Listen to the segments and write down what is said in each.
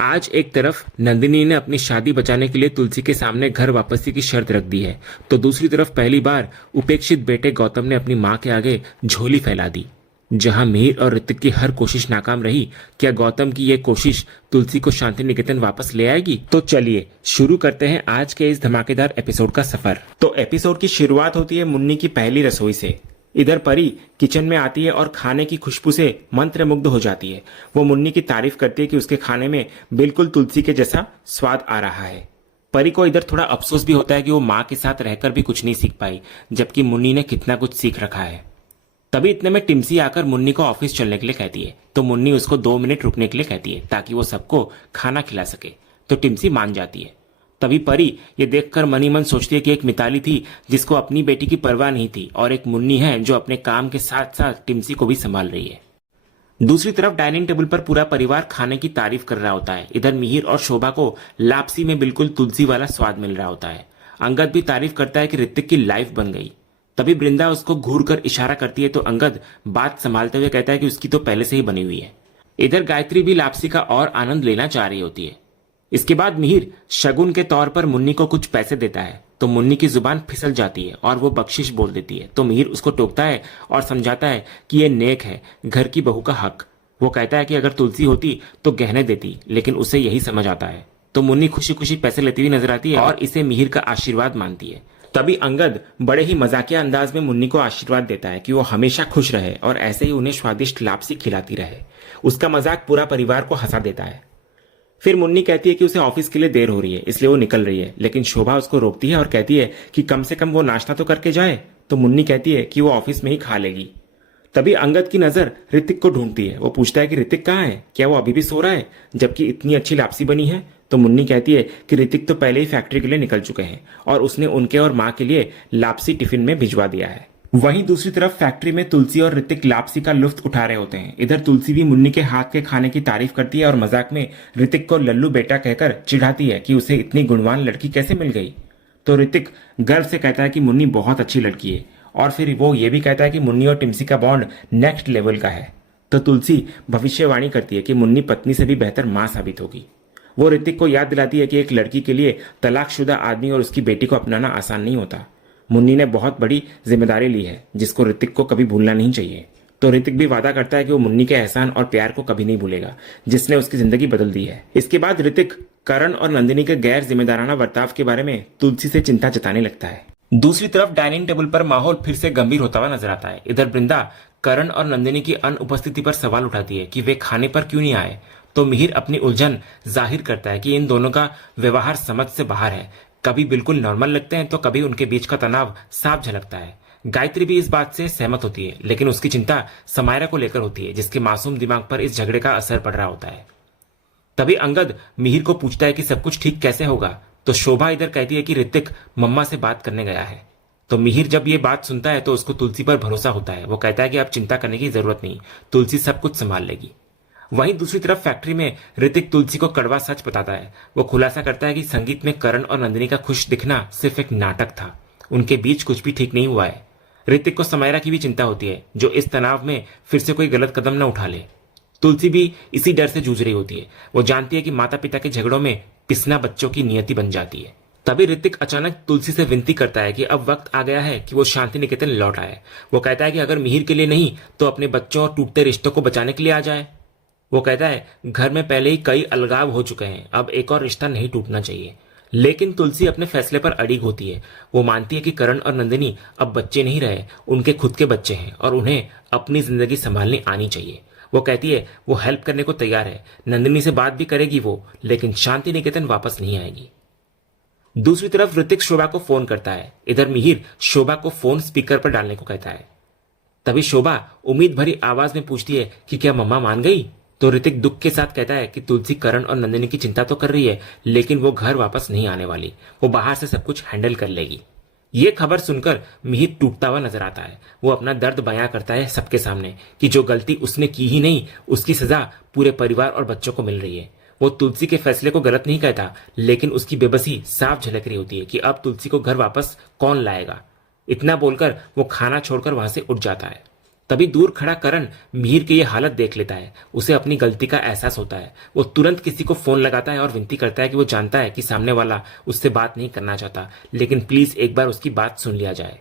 आज एक तरफ नंदिनी ने अपनी शादी बचाने के लिए तुलसी के सामने घर वापसी की शर्त रख दी है, तो दूसरी तरफ पहली बार उपेक्षित बेटे गौतम ने अपनी मां के आगे झोली फैला दी। जहां मिहिर और ऋतिक की हर कोशिश नाकाम रही, क्या गौतम की यह कोशिश तुलसी को शांति निकेतन वापस ले आएगी? तो चलिए शुरू करते हैं आज के इस धमाकेदार एपिसोड का सफर। तो एपिसोड की शुरुआत होती है मुन्नी की पहली रसोई से। इधर परी किचन में आती है और खाने की खुशबू से मंत्रमुग्ध हो जाती है। वो मुन्नी की तारीफ करती है कि उसके खाने में बिल्कुल तुलसी के जैसा स्वाद आ रहा है। परी को इधर थोड़ा अफसोस भी होता है कि वो माँ के साथ रहकर भी कुछ नहीं सीख पाई, जबकि मुन्नी ने कितना कुछ सीख रखा है। तभी इतने में टिम्सी आकर मुन्नी को ऑफिस चलने के लिए कहती है, तो मुन्नी उसको 2 मिनट रुकने के लिए कहती है ताकि वो सबको खाना खिला सके। तो टिम्सी मान जाती है। तभी परी ये देखकर मनी मन सोचती है कि एक मिताली थी जिसको अपनी बेटी की परवाह नहीं थी, और एक मुन्नी है जो अपने काम के साथ साथ टिम्सी को भी संभाल रही है। दूसरी तरफ डाइनिंग टेबल पर पूरा परिवार खाने की तारीफ कर रहा होता है। इधर मिहिर और शोभा को लापसी में बिल्कुल तुलसी वाला स्वाद मिल रहा होता है। अंगद भी तारीफ करता है कि ऋतिक की लाइफ बन गई। तभी वृंदा उसको घूर कर इशारा करती है, तो अंगद बात संभालते हुए कहता है कि उसकी तो पहले से ही बनी हुई है। इधर गायत्री भी लापसी का और आनंद लेना चाह रही होती है। इसके बाद मिहिर शगुन के तौर पर मुन्नी को कुछ पैसे देता है, तो मुन्नी की जुबान फिसल जाती है और वो बख्शिश बोल देती है। तो मिहिर उसको टोकता है और समझाता है कि ये नेक है, घर की बहू का हक। वो कहता है कि अगर तुलसी होती तो गहने देती, लेकिन उसे यही समझ आता है। तो मुन्नी खुशी खुशी पैसे लेती हुई नजर आती है और इसे मिहिर का आशीर्वाद मानती है। तभी अंगद बड़े ही मजाकिया अंदाज में मुन्नी को आशीर्वाद देता है कि वो हमेशा खुश रहे और ऐसे ही उन्हें स्वादिष्ट लापसी खिलाती रहे। उसका मजाक पूरा परिवार को हंसा देता है। फिर मुन्नी कहती है कि उसे ऑफिस के लिए देर हो रही है, इसलिए वो निकल रही है, लेकिन शोभा उसको रोकती है और कहती है कि कम से कम वो नाश्ता तो करके जाए। तो मुन्नी कहती है कि वो ऑफिस में ही खा लेगी। तभी अंगद की नजर ऋतिक को ढूंढती है। वो पूछता है कि ऋतिक कहाँ है, क्या वो अभी भी सो रहा है जबकि इतनी अच्छी लापसी बनी है? तो मुन्नी कहती है कि ऋतिक तो पहले ही फैक्ट्री के लिए निकल चुके हैं और उसने उनके और माँ के लिए लापसी टिफिन में भिजवा दिया है। वहीं दूसरी तरफ फैक्ट्री में तुलसी और ऋतिक लापसी का लुत्फ उठा रहे होते हैं। इधर तुलसी भी मुन्नी के हाथ के खाने की तारीफ करती है और मजाक में ऋतिक को लल्लू बेटा कहकर चिढ़ाती है कि उसे इतनी गुणवान लड़की कैसे मिल गई। तो ऋतिक गर्व से कहता है कि मुन्नी बहुत अच्छी लड़की है, और फिर वो ये भी कहता है कि मुन्नी और टिम्सी का बॉन्ड नेक्स्ट लेवल का है। तो तुलसी भविष्यवाणी करती है कि मुन्नी पत्नी से भी बेहतर मां साबित होगी। वो ऋतिक को याद दिलाती है कि एक लड़की के लिए तलाकशुदा आदमी और उसकी बेटी को अपनाना आसान नहीं होता। मुन्नी ने बहुत बड़ी जिम्मेदारी ली है जिसको ऋतिक को कभी भूलना नहीं चाहिए। तो ऋतिक भी वादा करता है कि वो मुन्नी के एहसान और प्यार को कभी नहीं भूलेगा जिसने उसकी जिंदगी बदल दी है। इसके बाद ऋतिक करण और नंदिनी के गैर जिम्मेदाराना बर्ताव के बारे में तुलसी से चिंता जताने लगता है। दूसरी तरफ डाइनिंग टेबल पर माहौल फिर से गंभीर होता हुआ नजर आता है। इधर वृंदा करण और नंदिनी की अनुपस्थिति पर सवाल उठाती है कि वे खाने पर क्यों नहीं आए। तो मिहिर अपनी उलझन जाहिर करता है कि इन दोनों का व्यवहार समझ से बाहर है। कभी बिल्कुल नॉर्मल लगते हैं तो कभी उनके बीच का तनाव साफ झलकता है। गायत्री भी इस बात से सहमत होती है, लेकिन उसकी चिंता समायरा को लेकर होती है जिसके मासूम दिमाग पर इस झगड़े का असर पड़ रहा होता है। तभी अंगद मिहिर को पूछता है कि सब कुछ ठीक कैसे होगा। तो शोभा इधर कहती है कि ऋतिक मम्मा से बात करने गया है। तो मिहिर जब ये बात सुनता है तो उसको तुलसी पर भरोसा होता है। वो कहता है कि अब चिंता करने की जरूरत नहीं, तुलसी सब कुछ संभाल लेगी। वहीं दूसरी तरफ फैक्ट्री में ऋतिक तुलसी को कड़वा सच बताता है। वो खुलासा करता है कि संगीत में करण और नंदिनी का खुश दिखना सिर्फ एक नाटक था, उनके बीच कुछ भी ठीक नहीं हुआ है। ऋतिक को समायरा की भी चिंता होती है जो इस तनाव में फिर से कोई गलत कदम न उठा ले। तुलसी भी इसी डर से जूझ रही होती है। वो जानती है कि माता पिता के झगड़ों में पिसना बच्चों की नियति बन जाती है। तभी ऋतिक अचानक तुलसी से विनती करता है कि अब वक्त आ गया है कि वो शांति निकेतन लौट आए। वो कहता है कि अगर मिहिर के लिए नहीं तो अपने बच्चों और टूटते रिश्तों को बचाने के लिए आ जाए। वो कहता है घर में पहले ही कई अलगाव हो चुके हैं, अब एक और रिश्ता नहीं टूटना चाहिए। लेकिन तुलसी अपने फैसले पर अड़िग होती है। वो मानती है कि करण और नंदिनी अब बच्चे नहीं रहे, उनके खुद के बच्चे हैं और उन्हें अपनी जिंदगी संभालनी आनी चाहिए। वो कहती है वो हेल्प करने को तैयार है, नंदिनी से बात भी करेगी वो, लेकिन शांति निकेतन वापस नहीं आएगी। दूसरी तरफ ऋतिक शोभा को फोन करता है। इधर मिहिर शोभा को फोन स्पीकर पर डालने को कहता है। तभी शोभा उम्मीद भरी आवाज में पूछती है कि क्या मम्मा मान गई। तो ऋतिक दुख के साथ कहता है कि तुलसी करण और नंदिनी की चिंता तो कर रही है, लेकिन वो घर वापस नहीं आने वाली, वो बाहर से सब कुछ हैंडल कर लेगी। ये खबर सुनकर मिहिर टूटता हुआ नजर आता है। वो अपना दर्द बयां करता है सबके सामने कि जो गलती उसने की ही नहीं, उसकी सजा पूरे परिवार और बच्चों को मिल रही है। वो तुलसी के फैसले को गलत नहीं कहता, लेकिन उसकी बेबसी साफ झलक रही होती है कि अब तुलसी को घर वापस कौन लाएगा। इतना बोलकर वो खाना छोड़कर वहां से उठ जाता है। तभी दूर खड़ा करण मिहिर की यह हालत देख लेता है। उसे अपनी गलती का एहसास होता है। वो तुरंत किसी को फोन लगाता है और विनती करता है कि वो जानता है कि सामने वाला उससे बात नहीं करना चाहता, लेकिन प्लीज एक बार उसकी बात सुन लिया जाए।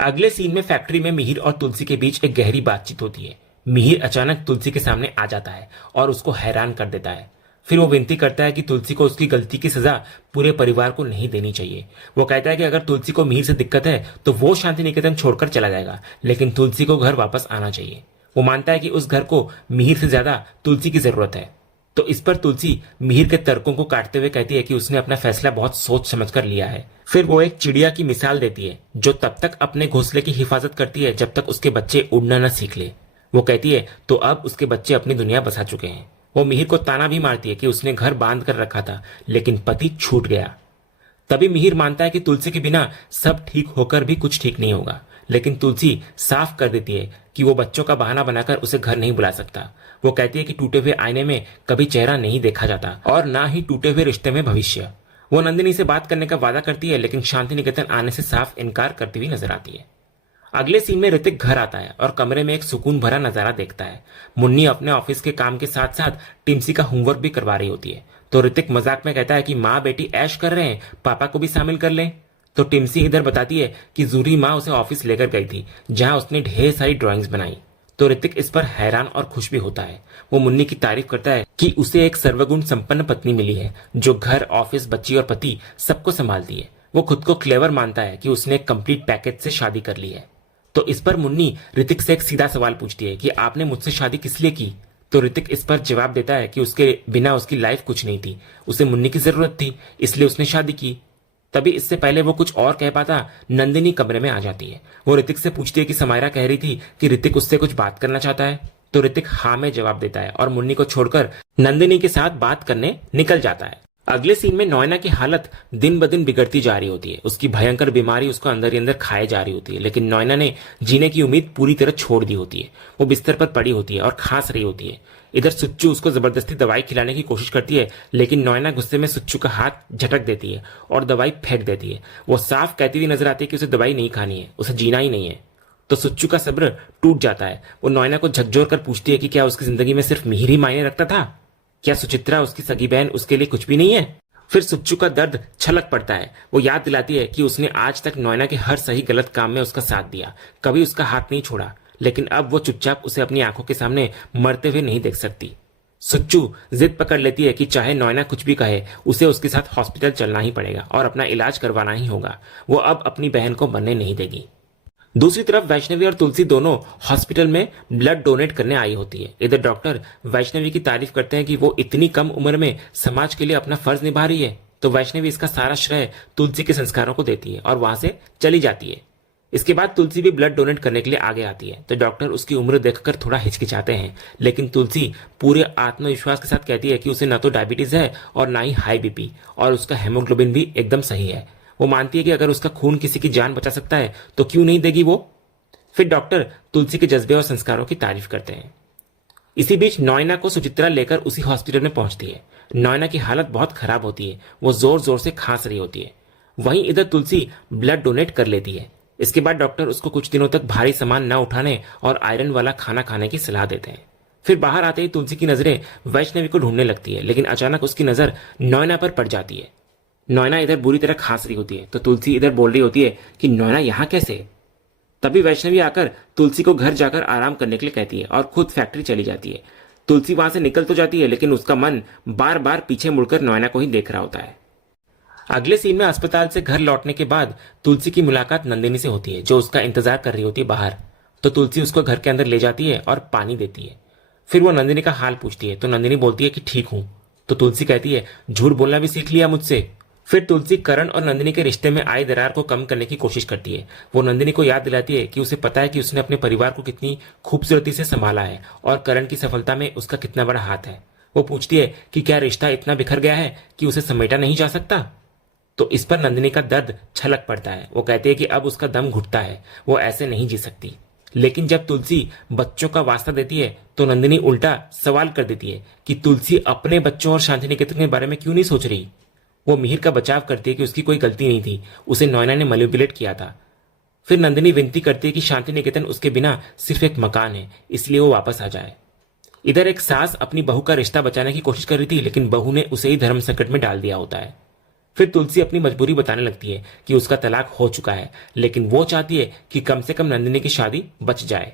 अगले सीन में फैक्ट्री में मिहिर और तुलसी के बीच एक गहरी बातचीत होती है। मिहिर अचानक तुलसी के सामने आ जाता है और उसको हैरान कर देता है। फिर वो विनती करता है कि तुलसी को उसकी गलती की सजा पूरे परिवार को नहीं देनी चाहिए। वो कहता है कि अगर तुलसी को मिहिर से दिक्कत है तो वो शांति निकेतन छोड़कर चला जाएगा, लेकिन तुलसी को घर वापस आना चाहिए। वो मानता है कि उस घर को मिहिर से ज्यादा तुलसी की जरूरत है। तो इस पर तुलसी मिहिर के तर्कों को काटते हुए कहती है कि उसने अपना फैसला बहुत सोच समझ कर लिया है। फिर वो एक चिड़िया की मिसाल देती है जो तब तक अपने घोंसले की हिफाजत करती है जब तक उसके बच्चे उड़ना न सीख ले। वो कहती है तो अब उसके बच्चे अपनी दुनिया बसा चुके हैं। वो मिहिर को ताना भी मारती है कि उसने घर बांध कर रखा था, लेकिन पति छूट गया। तभी मिहिर मानता है कि तुलसी के बिना सब ठीक होकर भी कुछ ठीक नहीं होगा, लेकिन तुलसी साफ कर देती है कि वो बच्चों का बहाना बनाकर उसे घर नहीं बुला सकता। वो कहती है कि टूटे हुए आईने में कभी चेहरा नहीं देखा जाता और ना ही टूटे हुए रिश्ते में भविष्य। वो नंदिनी से बात करने का वादा करती है, लेकिन शांति निकेतन आने से साफ इनकार करती हुई नजर आती है। अगले सीन में ऋतिक घर आता है और कमरे में एक सुकून भरा नजारा देखता है। मुन्नी अपने ऑफिस के काम के साथ साथ टिम्सी का होमवर्क भी करवा रही होती है। तो ऋतिक मजाक में कहता है कि माँ बेटी ऐश कर रहे हैं, पापा को भी शामिल कर लें। तो टिम्सी इधर बताती है कि जूरी माँ उसे ऑफिस लेकर गई थी, जहां उसने ढेर सारी ड्राइंग्स बनाई। तो ऋतिक इस पर हैरान और खुश भी होता है। वो मुन्नी की तारीफ करता है कि उसे एक सर्वगुण संपन्न पत्नी मिली है जो घर, ऑफिस, बच्ची और पति सबको संभालती है। वो खुद को क्लेवर मानता है कि उसने एक कंप्लीट पैकेज से शादी कर ली है। तो इस पर मुन्नी ऋतिक से एक सीधा सवाल पूछती है कि आपने मुझसे शादी किस लिए की। तो ऋतिक इस पर जवाब देता है कि उसके बिना उसकी लाइफ कुछ नहीं थी, उसे मुन्नी की जरूरत थी, इसलिए उसने शादी की। तभी इससे पहले वो कुछ और कह पाता, नंदिनी कमरे में आ जाती है। वो ऋतिक से पूछती है कि समायरा कह रही थी कि ऋतिक उससे कुछ बात करना चाहता है। तो ऋतिक हाँ में जवाब देता है और मुन्नी को छोड़कर नंदिनी के साथ बात करने निकल जाता है। अगले सीन में नोएना की हालत दिन ब दिन बिगड़ती जा रही होती है। उसकी भयंकर बीमारी उसको अंदर ही अंदर खाए जा रही होती है, लेकिन नोएना ने जीने की उम्मीद पूरी तरह छोड़ दी होती है। वो बिस्तर पर पड़ी होती है और खांस रही होती है। इधर सुच्चू उसको जबरदस्ती दवाई खिलाने की कोशिश करती है, लेकिन नोएना गुस्से में सुच्चू का हाथ झटक देती है और दवाई फेंक देती है। वो साफ कहती हुई नजर आती है कि उसे दवाई नहीं खानी है, उसे जीना ही नहीं है। तो सुच्चू का सब्र टूट जाता है। वो नोएना को झकझोर कर पूछती है कि क्या उसकी जिंदगी में सिर्फ मिहिर ही मायने रखता था? क्या सुचित्रा, उसकी सगी बहन, उसके लिए कुछ भी नहीं है? फिर सुच्चू का दर्द छलक पड़ता है। वो याद दिलाती है कि उसने आज तक नोएना के हर सही गलत काम में उसका साथ दिया, कभी उसका हाथ नहीं छोड़ा, लेकिन अब वो चुपचाप उसे अपनी आंखों के सामने मरते हुए नहीं देख सकती। सुच्चू जिद पकड़ लेती है कि चाहे नोएना कुछ भी कहे, उसे उसके साथ हॉस्पिटल चलना ही पड़ेगा और अपना इलाज करवाना ही होगा। वो अब अपनी बहन को मरने नहीं देगी। दूसरी तरफ वैष्णवी और तुलसी दोनों हॉस्पिटल में ब्लड डोनेट करने आई होती है। इधर डॉक्टर वैष्णवी की तारीफ करते हैं कि वो इतनी कम उम्र में समाज के लिए अपना फर्ज निभा रही है। तो वैष्णवी इसका सारा श्रेय तुलसी के संस्कारों को देती है और वहां से चली जाती है। इसके बाद तुलसी भी ब्लड डोनेट करने के लिए आगे आती है। तो डॉक्टर उसकी उम्र देखकर थोड़ा हिचकिचाते हैं, लेकिन तुलसी पूरे आत्मविश्वास के साथ कहती है कि उसे न तो डायबिटीज है और ना ही हाई बीपी, और उसका हेमोग्लोबिन भी एकदम सही है। वो मानती है कि अगर उसका खून किसी की जान बचा सकता है तो क्यों नहीं देगी वो। फिर डॉक्टर तुलसी के जज्बे और संस्कारों की तारीफ करते हैं। इसी बीच नोएना को सुचित्रा लेकर उसी हॉस्पिटल में पहुंचती है। नोएना की हालत बहुत खराब होती है। वो जोर जोर से खांस रही होती है। वहीं इधर तुलसी ब्लड डोनेट कर लेती है। इसके बाद डॉक्टर उसको कुछ दिनों तक भारी सामान न उठाने और आयरन वाला खाना खाने की सलाह देते हैं। फिर बाहर आते ही तुलसी की नजरें वैष्णवी को ढूंढने लगती है, लेकिन अचानक उसकी नजर नोएना पर पड़ जाती है। नोएना इधर बुरी तरह खांस रही होती है, तो तुलसी इधर बोल रही होती है कि नोएना यहाँ कैसे। तभी वैष्णवी आकर तुलसी को घर जाकर आराम करने के लिए कहती है और खुद फैक्ट्री चली जाती है। तुलसी वहां से निकल तो जाती है, लेकिन उसका मन बार बार पीछे मुड़कर नोएना को ही देख रहा होता है। अगले सीन में अस्पताल से घर लौटने के बाद तुलसी की मुलाकात नंदिनी से होती है, जो उसका इंतजार कर रही होती है बाहर। तो तुलसी उसको घर के अंदर ले जाती है और पानी देती है। फिर वो नंदिनी का हाल पूछती है, तो नंदिनी बोलती है कि ठीक हूं। तो तुलसी कहती है झूठ बोलना भी सीख लिया मुझसे। फिर तुलसी करण और नंदिनी के रिश्ते में आई दरार को कम करने की कोशिश करती है। वो नंदिनी को याद दिलाती है कि उसे पता है कि उसने अपने परिवार को कितनी खूबसूरती से संभाला है और करण की सफलता में उसका कितना बड़ा हाथ है। वो पूछती है कि क्या रिश्ता इतना बिखर गया है कि उसे समेटा नहीं जा सकता। तो इस पर नंदिनी का दर्द छलक पड़ता है। वो कहती है कि अब उसका दम घुटता है, वो ऐसे नहीं जी सकती। लेकिन जब तुलसी बच्चों का वास्ता देती है तो नंदिनी उल्टा सवाल कर देती है कि तुलसी अपने बच्चों और शांति निकेतन के बारे में क्यों नहीं सोच रही। वो मिहिर का बचाव करती है कि उसकी कोई गलती नहीं थी, उसे नोएना ने मैनिपुलेट किया था। फिर नंदिनी विनती करती है कि शांति निकेतन उसके बिना सिर्फ एक मकान है, इसलिए वो वापस आ जाए। इधर एक सास अपनी बहू का रिश्ता बचाने की कोशिश कर रही थी, लेकिन बहू ने उसे ही धर्म संकट में डाल दिया होता है। फिर तुलसी अपनी मजबूरी बताने लगती है कि उसका तलाक हो चुका है, लेकिन वो चाहती है कि कम से कम नंदिनी की शादी बच जाए।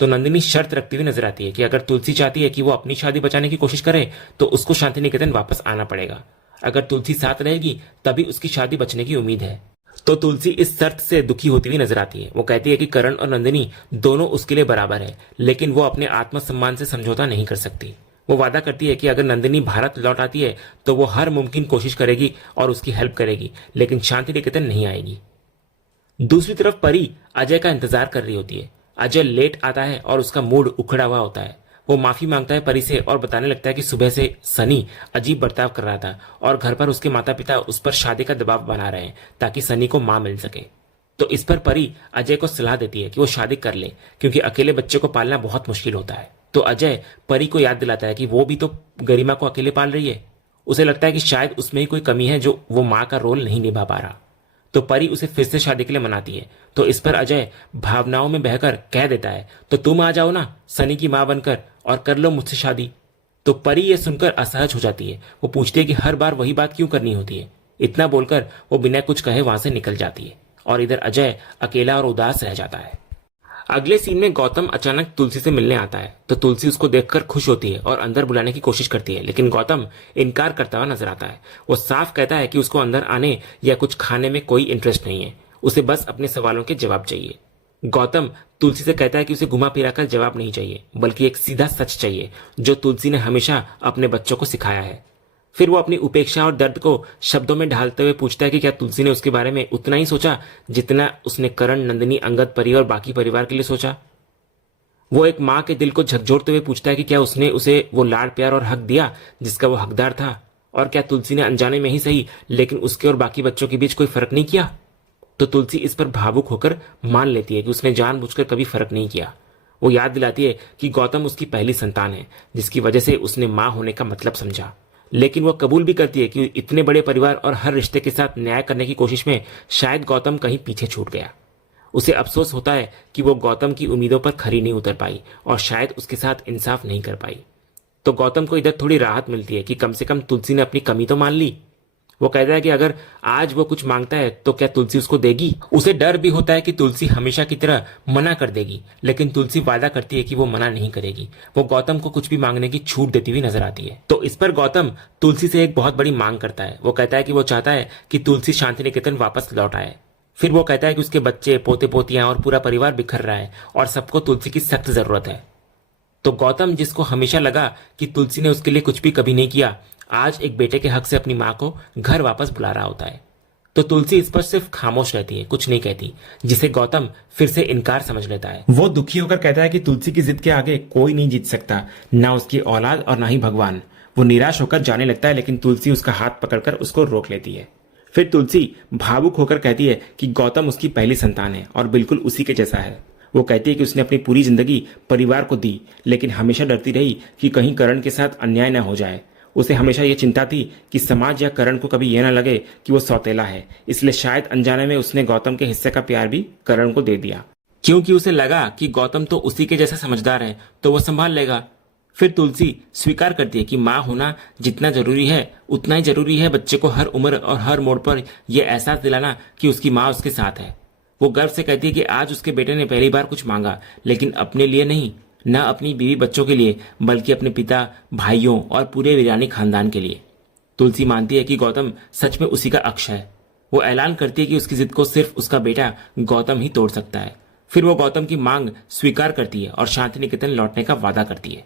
तो नंदिनी शर्त रखती हुई नजर आती है कि अगर तुलसी चाहती है कि वो अपनी शादी बचाने की कोशिश करे तो उसको शांति निकेतन वापस आना पड़ेगा। अगर तुलसी साथ रहेगी तभी उसकी शादी बचने की उम्मीद है। तो तुलसी इस शर्त से दुखी होती हुई नजर आती है। वो कहती है कि करण और नंदिनी दोनों उसके लिए बराबर है, लेकिन वो अपने आत्मसम्मान से समझौता नहीं कर सकती। वो वादा करती है कि अगर नंदिनी भारत लौट आती है तो वो हर मुमकिन कोशिश करेगी और उसकी हेल्प करेगी, लेकिन शांति निकेतन नहीं आएगी। दूसरी तरफ परी अजय का इंतजार कर रही होती है। अजय लेट आता है और उसका मूड उखड़ा हुआ होता है। वो माफी मांगता है परी से और बताने लगता है कि सुबह से सनी अजीब बर्ताव कर रहा था और घर पर उसके माता पिता उस पर शादी का दबाव बना रहे हैं ताकि सनी को मां मिल सके। तो इस पर परी अजय को सलाह देती है कि वो शादी कर ले, क्योंकि अकेले बच्चे को पालना बहुत मुश्किल होता है। तो अजय परी को याद दिलाता है कि वो भी तो गरिमा को अकेले पाल रही है। उसे लगता है कि शायद उसमें ही कोई कमी है जो वो मां का रोल नहीं निभा पा रहा। तो परी उसे फिर से शादी के लिए मनाती है। तो इस पर अजय भावनाओं में बहकर कह देता है, तो तुम आ जाओ ना सनी की मां बनकर और कर लो मुझसे शादी। तो परी यह सुनकर असहज हो जाती है। वो पूछती है कि हर बार वही बात क्यों करनी होती है। इतना बोलकर वो बिना कुछ कहे वहां से निकल जाती है और इधर अजय अकेला और उदास रह जाता है। अगले सीन में गौतम अचानक तुलसी से मिलने आता है। तो तुलसी उसको देखकर खुश होती है और अंदर बुलाने की कोशिश करती है, लेकिन गौतम इनकार करता हुआ नजर आता है। वो साफ कहता है कि उसको अंदर आने या कुछ खाने में कोई इंटरेस्ट नहीं है, उसे बस अपने सवालों के जवाब चाहिए। गौतम तुलसी से कहता है कि उसे घुमा फिरा कर जवाब नहीं चाहिए, बल्कि एक सीधा सच चाहिए जो तुलसी ने हमेशा अपने बच्चों को सिखाया है। फिर वो अपनी उपेक्षा और दर्द को शब्दों में ढालते हुए पूछता है कि क्या तुलसी ने उसके बारे में उतना ही सोचा जितना उसने करण, नंदिनी, अंगद, परी और बाकी परिवार के लिए सोचा। वो एक माँ के दिल को झकझोरते हुए पूछता है कि क्या उसने उसे वो लाड़ प्यार और हक दिया जिसका वो हकदार था, और क्या तुलसी ने अनजाने में ही सही लेकिन उसके और बाकी बच्चों के बीच कोई फर्क नहीं किया। तो तुलसी इस पर भावुक होकर मान लेती है कि उसने जानबूझकर कभी फर्क नहीं किया। वो याद दिलाती है कि गौतम उसकी पहली संतान है, जिसकी वजह से उसने माँ होने का मतलब समझा। लेकिन वो कबूल भी करती है कि इतने बड़े परिवार और हर रिश्ते के साथ न्याय करने की कोशिश में शायद गौतम कहीं पीछे छूट गया। उसे अफसोस होता है कि वो गौतम की उम्मीदों पर खरी नहीं उतर पाई और शायद उसके साथ इंसाफ नहीं कर पाई। तो गौतम को इधर थोड़ी राहत मिलती है कि कम से कम तुलसी ने अपनी कमी तो मान ली। वो कहता है कि अगर आज वो कुछ मांगता है तो क्या तुलसी उसको देगी। उसे डर भी होता है कि तुलसी हमेशा की तरह मना कर देगी, लेकिन तुलसी वादा करती है कि वो मना नहीं करेगी। वो गौतम को कुछ भी मांगने की छूट देती हुई नजर आती है। तो इस पर गौतम तुलसी से एक बहुत बड़ी मांग करता है। वो कहता है कि वो चाहता है कि तुलसी शांति निकेतन वापस लौट आए। फिर वो कहता है कि उसके बच्चे, पोते पोतियां और पूरा परिवार बिखर रहा है और सबको तुलसी की सख्त जरूरत है। तो गौतम, जिसको हमेशा लगा कि तुलसी ने उसके लिए कुछ भी कभी नहीं किया, आज एक बेटे के हक से अपनी मां को घर वापस बुला रहा होता है। तो तुलसी इस पर सिर्फ खामोश रहती है, कुछ नहीं कहती, जिसे गौतम फिर से इनकार समझ लेता है। वो दुखी होकर कहता है कि तुलसी की जिद के आगे कोई नहीं जीत सकता, ना उसकी औलाद और ना ही भगवान। वो निराश होकर जाने लगता है, लेकिन तुलसी उसका हाथ पकड़कर उसको रोक लेती है। फिर तुलसी भावुक होकर कहती है कि गौतम उसकी पहली संतान है और बिल्कुल उसी के जैसा है। वो कहती है कि उसने अपनी पूरी जिंदगी परिवार को दी, लेकिन हमेशा डरती रही कि कहीं करण के साथ अन्याय न हो जाए। उसे हमेशा ये चिंता थी कि समाज या करण को कभी यह न लगे कि वो सौतेला है, इसलिए शायद अनजाने में उसने गौतम के हिस्से का प्यार भी करण को दे दिया, क्योंकि उसे लगा कि गौतम तो उसी के जैसा समझदार है तो वो संभाल लेगा। फिर तुलसी स्वीकार करती है कि माँ होना जितना जरूरी है उतना ही जरूरी है बच्चे को हर उम्र और हर मोड़ पर यह एहसास दिलाना कि उसकी माँ उसके साथ है। वो गर्व से कहती है कि आज उसके बेटे ने पहली बार कुछ मांगा, लेकिन अपने लिए नहीं, न अपनी बीवी बच्चों के लिए, बल्कि अपने पिता, भाइयों और पूरे वीरानी खानदान के लिए। तुलसी मानती है कि गौतम सच में उसी का अक्ष है। वो ऐलान करती है कि उसकी जिद को सिर्फ उसका बेटा गौतम ही तोड़ सकता है। फिर वो गौतम की मांग स्वीकार करती है और शांति निकेतन लौटने का वादा करती है।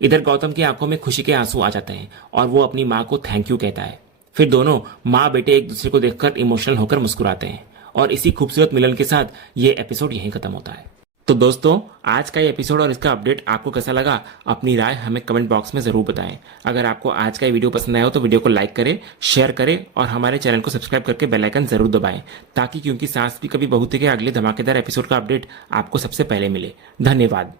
इधर गौतम की आंखों में खुशी के आंसू आ जाते हैं और वो अपनी माँ को थैंक यू कहता है। फिर दोनों माँ बेटे एक दूसरे को देखकर इमोशनल होकर मुस्कुराते हैं और इसी खूबसूरत मिलन के साथ ये एपिसोड यहीं खत्म होता है। तो दोस्तों, आज का ये एपिसोड और इसका अपडेट आपको कैसा लगा, अपनी राय हमें कमेंट बॉक्स में जरूर बताएं। अगर आपको आज का ये वीडियो पसंद आया हो तो वीडियो को लाइक करें, शेयर करें और हमारे चैनल को सब्सक्राइब करके बेल आइकन जरूर दबाएं, ताकि क्योंकि सास भी कभी बहू के अगले धमाकेदार एपिसोड का अपडेट आपको सबसे पहले मिले। धन्यवाद।